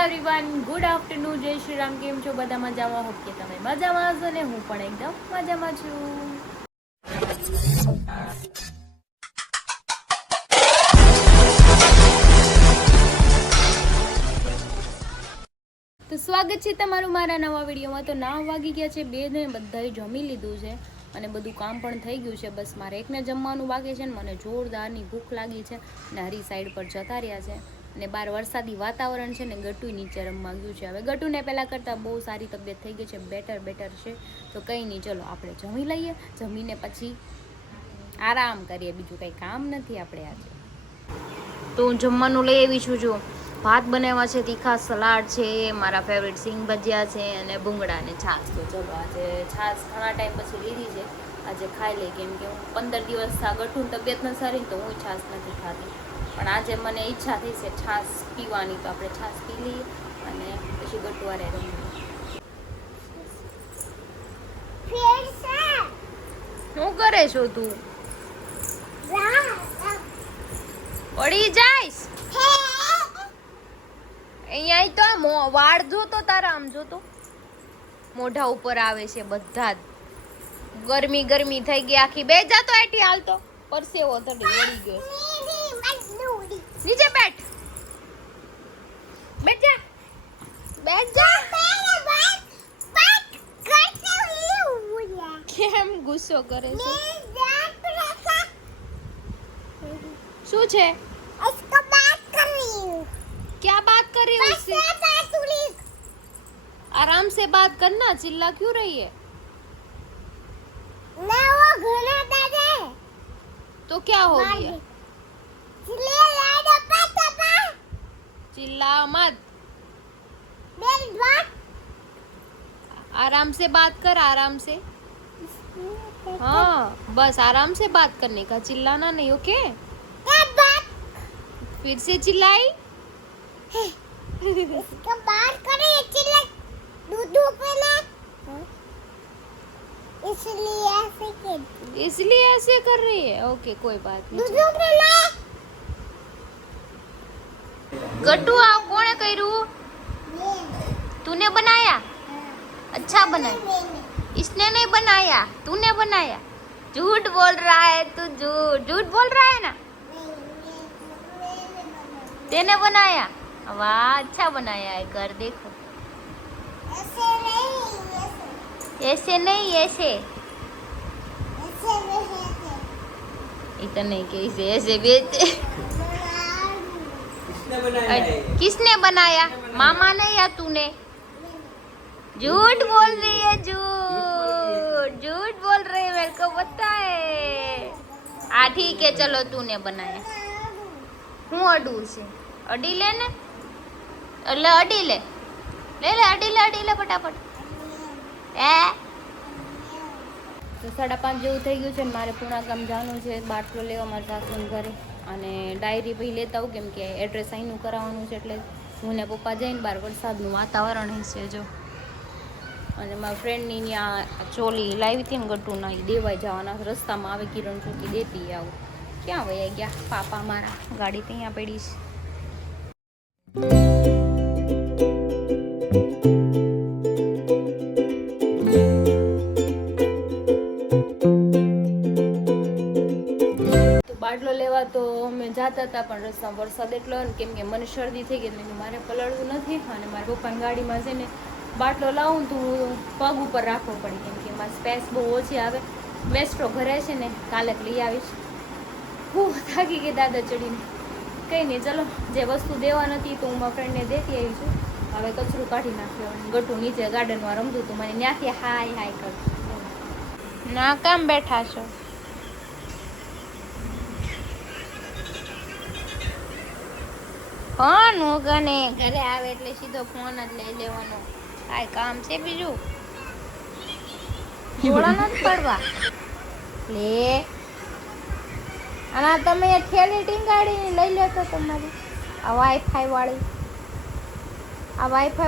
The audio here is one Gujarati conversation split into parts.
એવરીવન, ગુડ આફ્ટરનૂન, જય શ્રી રામ. કેમ છો બધા? મજામાં? હોપ કે તમે મજામાં હશો ને હું પણ એકદમ મજામાં છું. તો સ્વાગત છે તમારું મારા નવા વિડીયોમાં. તો 9 વાગી ગયા છે, બે ને બધાએ જમી લીધું છે અને બધું કામ પણ થઈ ગયું છે. બસ મારે એકને જમવાનું બાકી છે ને મને જોરદારની ભૂખ લાગી છે અને હરી સાઈડ પર જતા રહ્યા છે અને બહાર વરસાદી વાતાવરણ છે ને ગટુ નીચે રમવા ગયું છે. હવે ગટુને પહેલાં કરતાં બહુ સારી તબિયત થઈ ગઈ છે, બેટર છે. તો કંઈ નહીં, ચલો આપણે જમી લઈએ, જમીને પછી આરામ કરીએ, બીજું કંઈ કામ નથી આપણે આજે. તો હું જમવાનું લઈ આવી છું. જો ભાત બનાવ્યા છે, તીખા સલાડ છે, મારા ફેવરેટ સિંગ ભજીયા છે અને ભૂંગળા અને છાશ. તો ચલો આજે છાશ ઘણા ટાઈમ પછી લીધી છે, આજે ખાઈ લઈ. કેમ કે હું 15 દિવસ ગઠું તબિયત ન સારી તો હું છાશ નથી ખાતી, પણ આજે મને ઈચ્છા થઈ છે છાશ પીવાની, તો આપણે છાશ પી લઈએ અને પછી ગટુવારે રમીએ. શું કરે છો તું? પડી જાઈશ અહીંયા તો વાળ જો તો તારા, આમ જો તો મોઢા ઉપર આવે છે બધા જ. ગરમી થઈ ગઈ આખી. બે જા તો એટી હાલ તો પરસેવો થડી વળી ગયો. નીચે બેઠ જા. કેમ ગુસ્સો કરે છે? શું છે? क्या बात कर रही हो उससे? आराम से बात करना, चिल्ला क्यों रही है? तो क्या हो गया? चिल्ला मत, आराम से बात कर, आराम से. हाँ बस आराम से बात करने का, चिल्लाना नहीं. ओके? फिर से चिल्लाई. इसका बात करे दूधू पहले, इसलिए ऐसे कर रही है. ओके कोई बात नहीं. दूधू पहले गट्टू आ कौन કર્યું? तूने बनाया? अच्छा बनाया. इसने नहीं बनाया, तूने बनाया. झूठ बोल रहा है तू, झूठ बोल रहा है ना. तेने बनाया? वाह अच्छा बनाया है घर. देखो ऐसे नहीं, ऐसे इतने कैसे ऐसे बेचते? किसने बनाया? मामा ने या तूने? झूठ बोल रही है, झूठ बोल रही है, मेरे को पता है. हाँ ठीक है चलो, तूने बनाया. હું અડું છે? અડી લે ને, એટલે અડી લે ફટાફટ. તો 5:30 જેવું થઈ ગયું છે ને મારે પૂણા ગામ જવાનું છે, બાટલો લેવા મારા સાસુને ઘરે. અને ડાયરી ભાઈ લેતા આવું, કેમ કે એડ્રેસ અહીંનું કરાવવાનું છે. એટલે હું ને પપ્પા જઈને બહાર વરસાદનું વાતાવરણ છે જો. અને મારા ફ્રેન્ડની ત્યાં ચોલી લાવી હતી ને ગટુના, એ દેવાઈ જવાના રસ્તામાં આવે, કિરણ ચોકી દેતી આવું. ક્યાં વયા ગયા પાપા મારા? ગાડી ત્યાં પડી છે. તો બાટલો લેવા તો અમે જતા હતા, પણ રસ્તામાં વરસાદ એટલો ને, કેમ કે મને શરદી થઈ ગઈ એટલે મારે પલળવું નથી. અને મારા પપ્પાની ગાડીમાં છે ને બાટલો લાવું તો પગ ઉપર રાખવો પડે, કેમ કે એમાં સ્પેસ બહુ ઓછી આવે. મેસ્ટ્રો ઘરે છે ને, કાલે લઈ આવીશ. હું થાકી ગઈ દાદા ચડીને. કંઈ નહીં, ચલો જે વસ્તુ દેવા નથી તો હું મારા ફ્રેન્ડને દેતી આવી છું. હવે કચરું કાઢી નાખ્યો. ગટુ નીચે ગાર્ડનમાં રમતું હતું, મને ત્યાંથી હાય કર. ના કામ બેઠા છો? ફોન મૂકને, ઘરે આવે એટલે સીધો ફોન જ લઈ લેવાનો. કાંઈ કામ છે બીજું? થોડા નથી પડવા લે. અને તમે થેલી ટીંગાડીને લઈ લેતો તમારી આ વાઈફાઈ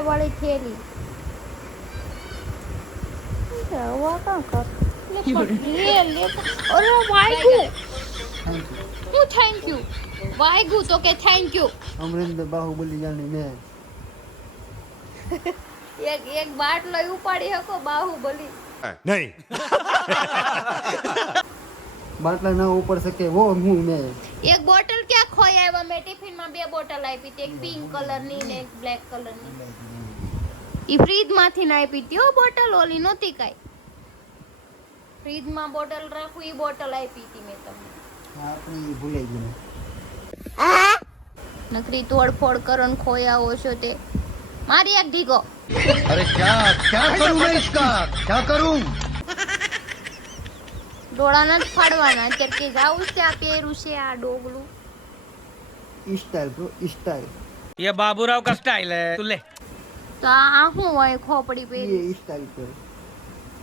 વાળી થેલી. કાં કર અરે વાઈગુ, હું થેન્ક યુ વાઈગુ તો કે થેન્ક યુ. અમરિંદર બાહુબલી જાની મેં એક બાટલો ઉપાડી શકો બાહુબલી नहीं बाटला ना ऊपर सके वो मुंह में એક બોટલ ક્યાં ખોઈ આવ્યા મેં ટિફિन માં 2 બોટલ આપી હતી એક પિંક કલર ની ને એક બ્લેક કલર ની ઈ ફ્રીજ માંથી ના આપી હતી હો બોટલ ઓલી નહોતી કાઈ ફ્રીજ માં બોટલ રાખું ઈ બોટલ આપી હતી મેં તમને આપણી ભૂલાઈ ગઈ નકરી તોડફોડ કરો ને ખોયા હો છો તે મારી એક ઢીગો अरे क्या क्या करूं मैं इसका क्या करूं ડોળા નથી ફાડવાના અત્યારે કે જાવું છે આ પહેરું છે આ ડોગલું स्टाइल ब्रो स्टाइल ये बाबूराव का स्टाइल है तू ले તો આ શું હોય ખોપડી પહેરી ये स्टाइल पर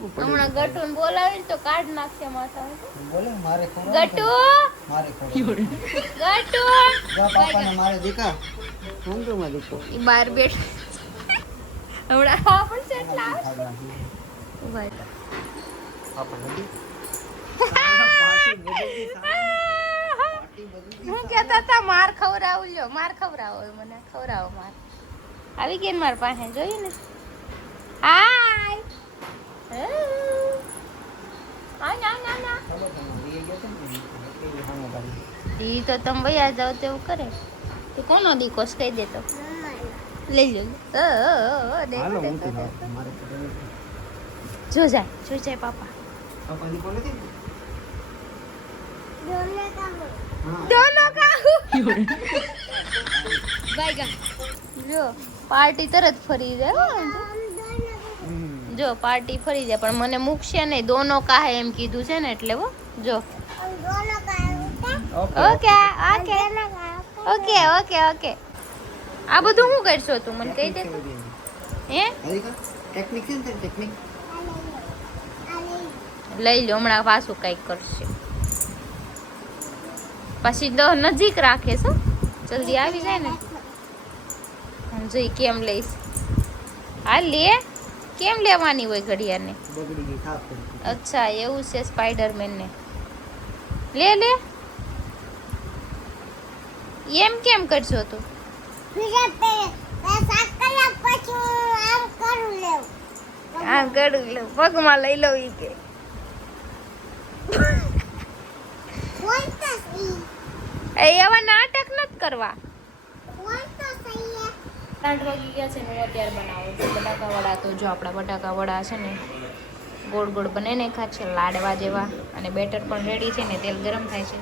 ऊपर હમણાં ગટુને બોલાવીને તો કાઢ નાખશે માથા बोले मारे खोरा ગટુ मारे खोरा ગટુ जा पापा ने मारे देखा कौन तो मारे देखो ઈ બહાર બેઠ હમણાં આ પણ છે એટલા ઉભા રહો. पापा ने હું કહેતા હતા માર ખવડાવું લ્યો માર ખવડાવો મને ખવડાવો માર આવી ગઈ ને માર પાસે જોયું ને હાય આ ના ના ના ઈ તો તમે વયા જાવ તેવું કરે તું કોનો દીકોસ કહી દે તો લઈ લો हालो દેખો मुंह દેખો तो मारे खोरा જો જાય પાપા पापा ने बोले थे हाँ दोनों का બાયગા જો પાર્ટી તરત ફરી જાય હો. જો પાર્ટી ફરી જાય પણ મને મૂકશે નહીં દોનો કા હે એમ કીધું છે ને એટલે હો જો okay okay okay okay okay આ બધું હું કરશો તું મને કહી દે તો. હે देखा टेक्निक है ना टेक्निक લઈ લો હમણાં પાછું કંઈક કરશે પછી નજીક રાખે છો જલ્દી આવી જાય ને હું જોઈ કેમ લઈશ હા લે કેમ લેવાની હોય ઘડિયાળને बगड़ी की खाप कर અચ્છા એવું છે સ્પાઈડરમેન ને લે લે એમ કેમ કરશો તું આમ કરું લે પગમાં લઈ લઉં ઈ કે 8 નાટક નથી કરવા 8 વાગી ગયા છે ને હું અત્યારે બનાવું છું બટાકા વડા તો જો આપણા બટાકા વડા છે ને ગોળ ગોળ બને ને ખા છે લાડવા જેવા અને બેટર પણ રેડી છે ને તેલ ગરમ થાય છે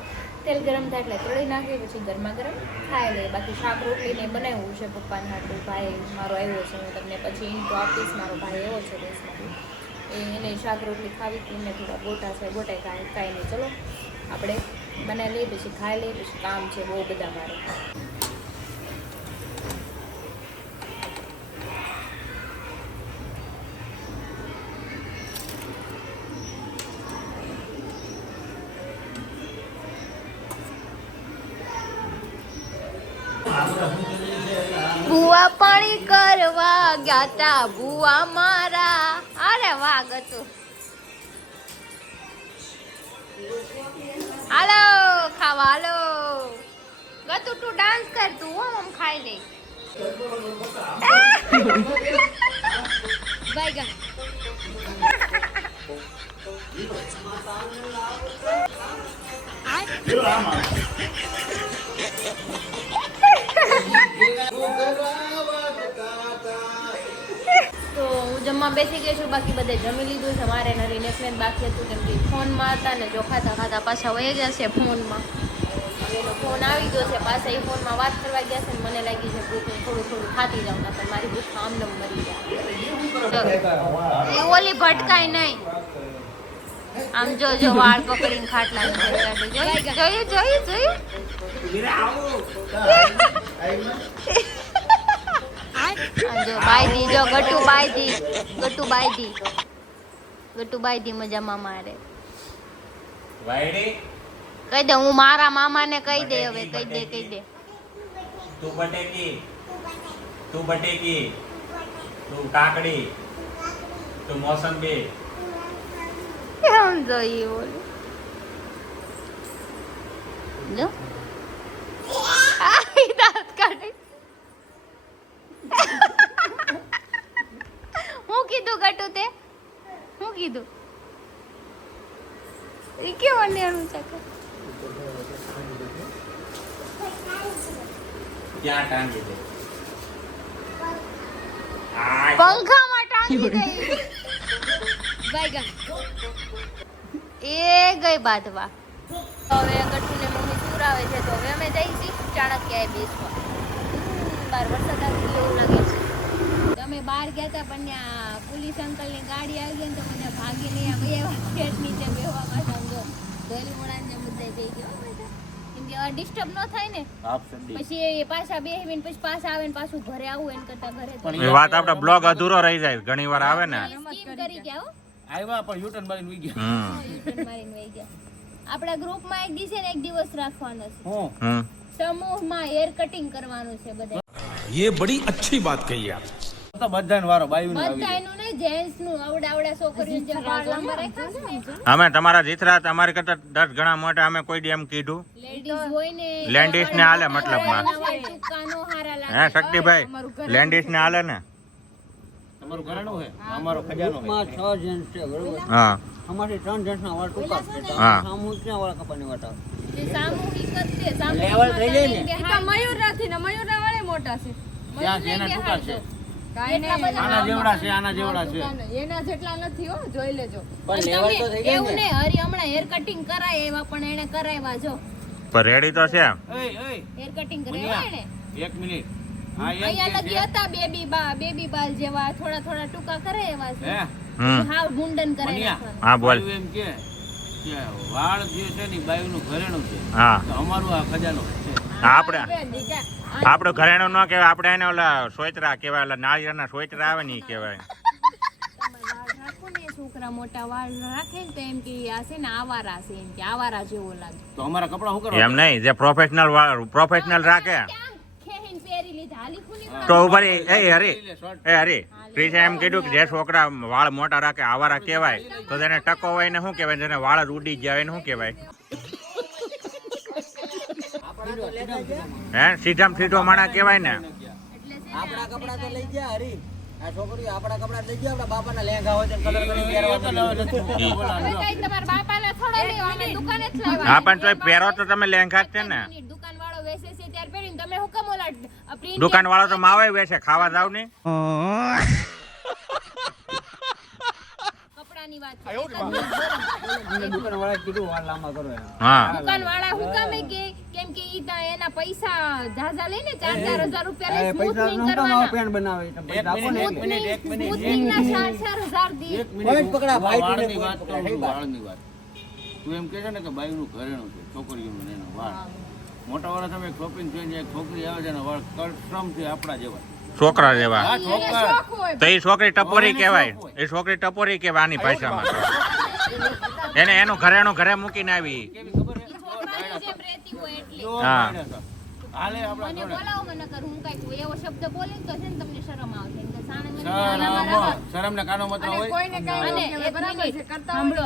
તેલ ગરમ થાય એટલે તળી નાખીએ પછી ગરમા ગરમ ખાઈ લઈએ બાકી શાક રોટલીને બનાવ્યું છે પપ્પાને હાટું ભાઈ મારો આવ્યો છે હું તમને પછી ઇન્ટો આપીશ મારો ભાઈ એવો છે દેશમાંથી એને શાક રોટલી ખાવી હતી એને થોડા ગોટા છે ગોટા ખાઈ નહીં ચલો આપણે બનાવી લઈએ પછી ખાઈ લઈએ પછી કામ છે બહુ બધા મારે ભૂવા પાણી કરવા ગયા તા ભૂવા મારા અરે વાહ ગતું હાલો ખાવા હાલો ગતું તું ડાન્સ કર તું હો આમ ખાઈ લે બાય ગા તો હું જમવા બેસી ગઈ છું બાકી બધે જમી લીધું છે મારે નરીને ફ્રેન્ડ બાકી હતું કેમ કે ફોનમાં હતા ને જો ખાતા ખાતા પાછા વહી ગયા છે ફોનમાં હવે એનો ફોન આવી ગયો છે પાછા એ ફોનમાં વાત કરવા ગયા છે ને મને લાગી છે ભૂખ થોડું થોડું ખાતી જાઉં ના તો મારી ભૂખ આમ નમ મરી જાય એ ઓલી ભટકાય નહીં આમ જો જો વાળ પકડીને ખાટલા જોયું જોયું જોયું જો બાયદી જો ગટુ બાયદી મજામાં મારે કહી દે હું મારા મામાને કહી દે હવે કહી દે તું બટેકી તું કાકડી તું મોસંબી કેમ જોઈએ બોલું જો દાંત કાઢે કીધું ઈ કેવું અન્યાણું છે કે ક્યાં ટાંગી દે પંખામાં ટાંગી દે ભાઈ ગા એ ગઈ બાંધવા હવે ગઠ્ઠુને મમ્મી સુરાવે છે તો હવે અમે જઈ છીએ ચાણક્યએ બેસવા બાર વરસાદ આવી ગયો એવું લાગે છે અમે બહાર ગયા હતા પણ ત્યાં પોલીસ અંકલની ગાડી આવી ગઈ ને તો મને ભાગીને અહીંયા ગયા ખેત નીચે બેહવા માટે સમજો ગલી મોડાને મુદ્દે થઈ ગયો બધા કેમ કે ડિસ્ટર્બ ન થાય ને પછી એ પાછા બેહીને પછી પાછા આવે ને પાછું ઘરે આવું એન કરતા ઘરે એ વાત આપણે બ્લોગ અધૂરો રહી જાય ઘણી વાર આવે ને સ્કીમ કરી ગયા હો આવ્યા પણ યુટર્ન મારીને વઈ ગયા યુટર્ન મારીને વહી ગયા આપણા ગ્રુપમાં એક દિવસ ને એક દિવસ રાખવાનો છે હમ સમૂહમાં હેર કટિંગ કરવાનું છે બધા ये बड़ी अच्छी बात कही आप તો બધાને વારો બાયુને આવી જાય. બધાયનું ને જેન્ટ્સ નું આવડા છોકરીઓ જે વાળ લાંબા રાખ્યા છે ને અમે તમારા જીતરા તમારી કરતા 10 ગણા મોટા અમે કોઈ દી એમ કીધું લેડીઝ હોય ને લેન્ડીસ ને હાલે મતલબમાં ટૂંકાનો હારા લાગે હે શક્તિભાઈ લેન્ડીસ ને હાલે ને તમારું ઘરેણું છે અમારો ખજાનો છે. માં 6 જેન્ટ્સ છે બરોબર. હા અમારી 3 જેન્ટ્સના વાળ ટૂંકા છે. હા. સામૂહિકના વાળ કપાની વાત આવે. તે સામૂહિક જ છે લેવલ થઈ જાય ને. મયુર નથી ને મયુર ના વાળે મોટા છે ત્યાં છે એના ટૂંકા છે એટલા બધા આના જેવડા છે આના જેવડા છે એના જેટલા નથી હો જોઈ લેજો પણ લેવલ તો થઈ જાય એવું ને. ને હરી હમણાં હેર કટિંગ કરાય એવા પણ એને કરાવ્યા જો પણ રેડી તો છે એય હેર કટિંગ કરાવ્યા એને એક મિનિટ હા એક અહીંયા છે. લગી હતા બેબી બાલ જેવા થોડા ટૂંકા કરે એવા છે હે હમ હાવ મુંડન કરે મનિયા. હા બોલ બાયું એમ કે વાળ જે છે ને બાયુનું ઘરેણું છે હા તો અમારું આ ખજાનો છે આપણે આપણું ઘરેણું ન કહેવાય આપણે એને ઓલા સોયતરા કહેવાય ઓલા નાળિયેરના સોયતરા આવે ને ઈ કહેવાય છોકરા મોટા વાળ રાખે ને તો એમ કે આ છે ને આવારા છે એમ કે આવારા જેવો લાગે તો અમારા કપડા શું કરવા એમ નહીં જે પ્રોફેશનલ રાખે આમ ખેહીને પહેરી લીધા હાલી ખુલી તો ઉભા રહી એ હરી ક્રિશે એમ કીધું કે જે છોકરા વાળ મોટા રાખે આવારા કહેવાય તો જેને ટકો હોય ને શું કહેવાય જેને વાળ જ ઉડી ગયા હોય એને શું કહેવાય હે સીધામાં સીધો માણા કહેવાય ને આપણા કપડા તો લઈ ગયા હરી. આ છોકરીઓ આપણા કપડા લઈ ગયા. આપણા બાપાના લેંઘા હોય તો કલર કરી પહેરવા હવે કઈ તમારા બાપાને થોડો લેવા અમે દુકાને જ લાવ્યા હા પણ તોય પહેરો તો તમે લેંઘા જ છે ને દુકાન વાળો વેચે છે ત્યારે પહેરીને તમે હું કેમ ઓલા પ્રિન્ટ દુકાન વાળો તો માવે વેચે ખાવા જાવ ને કપડાની વાત છે દુકાનવાળાએ કીધું વાળ લાંબા કરો એમ. હા દુકાન વાળા હું કામે કે કેમ કે ઈ તા એના પૈસા ઝાઝા લઈને 4-4 હજાર રૂપિયા લઈ સ્મૂથનિંગ કરવાના પેન્ટ બનાવે તો એક પૈસા આપો ને. મિનિટ સ્મૂથનિંગ ના 4-4 હજાર દી એક પોઈન્ટ મિનિટ પકડા ભાઈ, વાળની પોઈન્ટ વાત પકડા. કરું છું, વાળની વાત તું એમ કહે છે ને કે બાયુનું ઘરેણું છે છોકરીઓનું ને એના વાળ મોટા વાળા તમે શોપિંગ થઈને એક છોકરી આવે છે ને વાળ કસ્ટમથી આપણા જેવા છોકરા જેવા આ છોકરા તો એ છોકરી ટપોરી કહેવાય એ છોકરી ટપોરી કહેવાય આની ભાષામાં તો. એને એનું ઘરેણું ઘરે મૂકીને આવી કેવી ખબર છે છોકરાની જેમ રહેતી હોય એટલે જો હા. હાલે આપણા મને જોડે બોલાવો મને કર હું કાંઈક એવો શબ્દ બોલે ને તો છે ને તમને શરમ આવશે એમ કે સાણે મને શરમને કાનો મતલબ હોય અને એક મિનિટ સાંભળો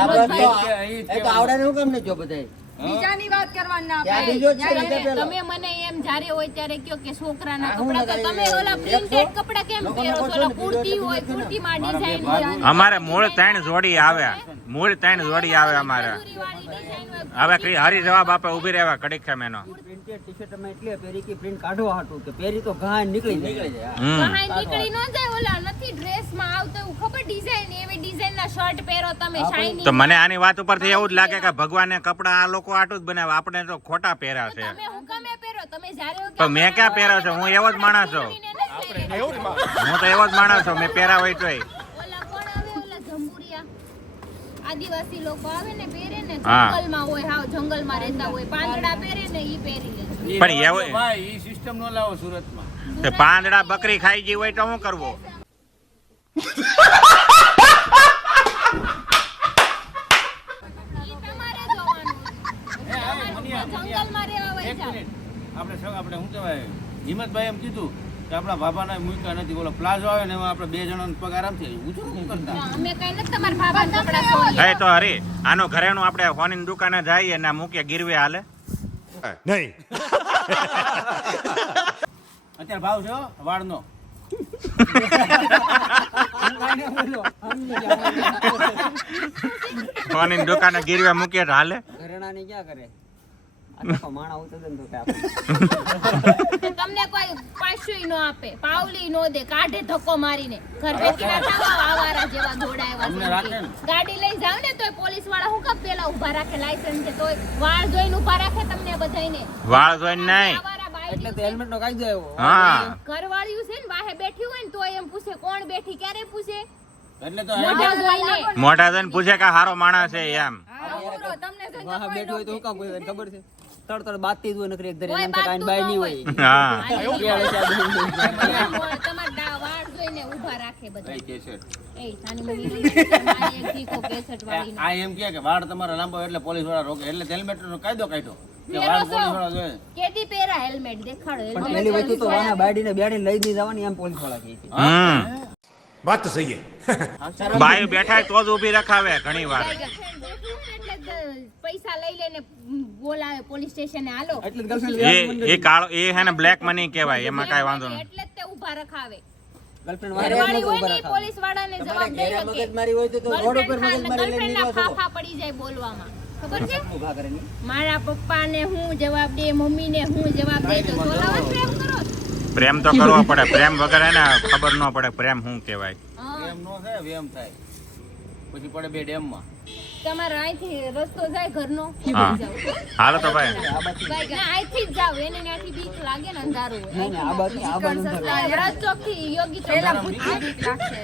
આપણે તો અહીં જ એ તો આવડે ને હું કેમ નહીં જો બધાય? બીજાની વાત કરવાની ના ત્યાં બીજો જ છે ને તે પેલો. તમે મને એમ જ્યારે હોય ત્યારે કયો કે છોકરાના આ હું કપડા તો લગાવી તમે ઓલા પ્રિન્ટેડ કપડા કેમ લોકોને પહેરો છો પૂછો ઓલા ને, કુર્તી બીજો હોય પૂછો ને. કુર્તીમાં મારા બે ડિઝાઇન ભાઈ. હોય અમારે મૂળ 3 જોડી આવે મૂળ 3 જોડી આવે અમારે વાળી ડિઝાઇન હોય હવે હરી જવાબ આપે ઊભી રહેવા કડીક છે મેનો પ્રિન્ટેડ ટી-શર્ટ અમે એટલે પહેરી કે પ્રિન્ટ કાઢવા હતું કે પહેરી તો ઘાય નીકળી જાય. હમ કહાઈ નીકળી ન જાય ઓલા નથી ડ્રેસમાં આવતો એવું ખબર ડિઝાઇન એવી ડિઝાઇનના શર્ટ પહેરો તમે શાઇનિંગ તો મને આની વાત ઉપરથી એવું જ લાગે કે ભગવાને કપડા આ લોકો આટું જ બનાવે આપણે તો ખોટા પહેર્યા છે તમે હું ગમે પહેરો તમે જ્યારે એવું તો મેં ક્યાં પહેર્યો છે હું એવો જ માણસ છું હું તો એવો જ માણસ છું મેં પહેરા હોય તોય ઓલા કોણ આવે ઓલા જંબુરિયા આદિવાસી લોકો આવે ને પહેરે ને હા. જંગલમાં હોય હાવ જંગલમાં રહેતા હોય પાંદડા પહેરે ને ઈ પહેરી લે પણ એવું- ભાઈ ઈ સિસ્ટમ નો લાવો સુરતમાં તે પાંદડા બકરી ખાઈ ગઈ હોય તો શું કરવું ઈ તમારે જોવાનું જંગલમાં રહેવા હોય એક જાવ. મિનિટ આપણે આપણે શું કહેવાય હિંમતભાઈ એમ કીધું કે આપણા બાબાના મૂક્યા નથી ઓલો પ્લાઝો આવે ને એમાં આપણે 2 જણાનો પગાર આરામથી ઊંચું શું કરતા અમે કઈ નથી તમારા બાબાના કપડા સોઈએ. હે તો હરી આનો ઘરેણું આપણે ફોનની દુકાને જઈએ ને મૂકીએ ગીરવે હાલે नहीं અત્યારે ભાવ છે હો, વાળનો સોની દુકાને ગીરવે મૂકીએ તો હાલે ઘરેણાની ક્યાં કરે આ તો માણા ઉતરે ને તો કે આપણે તમને કોઈ 500 નો આપે, પાવલી નો દે, કાઢે ધક્કો મારીને. ઘર બેઠી ના થાવ આવારા જેવા દોડાવ્યા છે. ગાડી લઈ જાવ ને તોય પોલીસ વાળા હું કામ પેલા ઊભા રાખે, લાયસન્સ છે તોય વાળ જોઈને ઊભા રાખે તમને બધાયને. વાળ જોઈને નહીં. આવારા બાઈ એટલે તો હેલ્મેટ નો કાયદો આવ્યો હા ઘરવાળિયું છે ને વાહે બેઠી હોય ને તોય એમ પૂછે કોણ બેઠી, ક્યારે પૂછે? એટલે તો મોઢા જોઈને. મોઢા જોઈને પૂછે કે હારો માણસ છે એમ. હા, બોલો, તમને જોઈને વાહ કોઈ બેઠો હોય તો ન હું કામ કોઈ ખબર છે તડ બાતતી જ હોય નકરી એક ધરે કોઈ એમ થાય કાંઈ બાય નહીં હોય હા પેલે છે આ બધું. તમારા વાળ જોઈને ઊભા રાખે બધા. એ કેસેટ. એ નાની મમ્મીનો મારી એક દીકો કેસેટ વાળીને. આ એમ કે વાળ તમારા લાંબા હોય એટલે પોલીસ વાળા રોકે એટલે હેલ્મેટ નો કાયદો કાઢ્યો કે પેલો વાળ શું? પોલીસ વાળા જોયે. કેદી પહેરા હેલ્મેટ દેખાડો. પણ હેલ્મેટ પેલી વસ્તુ તો પોલીસ વાના બાયડીને બેડીને લઈ દી જવાની એમ પોલીસ વાળા કહે છે बात तो सही है બાયું બેઠા હોય તો જ ઊભી રખાવે ઘણી વાર. એટલે પૈસા લઈ લઈને બોલાવે પોલીસ સ્ટેશને હાલો. એટલે જ ગર્લફ્રેન્ડ એ કાળો એ હે ને બ્લેક મની કહેવાય, એમાં કાંઈ વાંધો નહીં. એટલે જ તે ઊભા રખાવે. ગર્લફ્રેન્ડ ઘરવાળી હોય ને ઈ પોલીસ વાળાને જવાબ દઈ શકે. મગજમારી હોય તો રોડ ઉપર મગજમારી લઈને ગર્લફ્રેન્ડના નીકળો છો ફાફા પડી જાય બોલવામાં. ખબર છે? ઊભા કરે નહીં મારા પપ્પાને હું જવાબ દે, મમ્મીને હું જવાબ દે, તો બોલાવો પ્રેમ કરો. પ્રેમ તો કરવો પડે, પ્રેમ વગર હે ને ખબર ન પડે પ્રેમ શું કહેવાય. હા. એમ નો થાય વેમ થાય પછી પડે બે ડેમ માં. તમારા અહીંથી રસ્તો જાય ઘરનો, હા. જાઓ. હાલો તો ભાઈ. ના, અહીંથી જ જાઓ, એને ત્યાંથી બીક લાગે ને અંધારું હોય. નહીં, આ બાજુ અંધારું. રસ્તો થી યોગી પેલા ભૂત બીક લાગશે.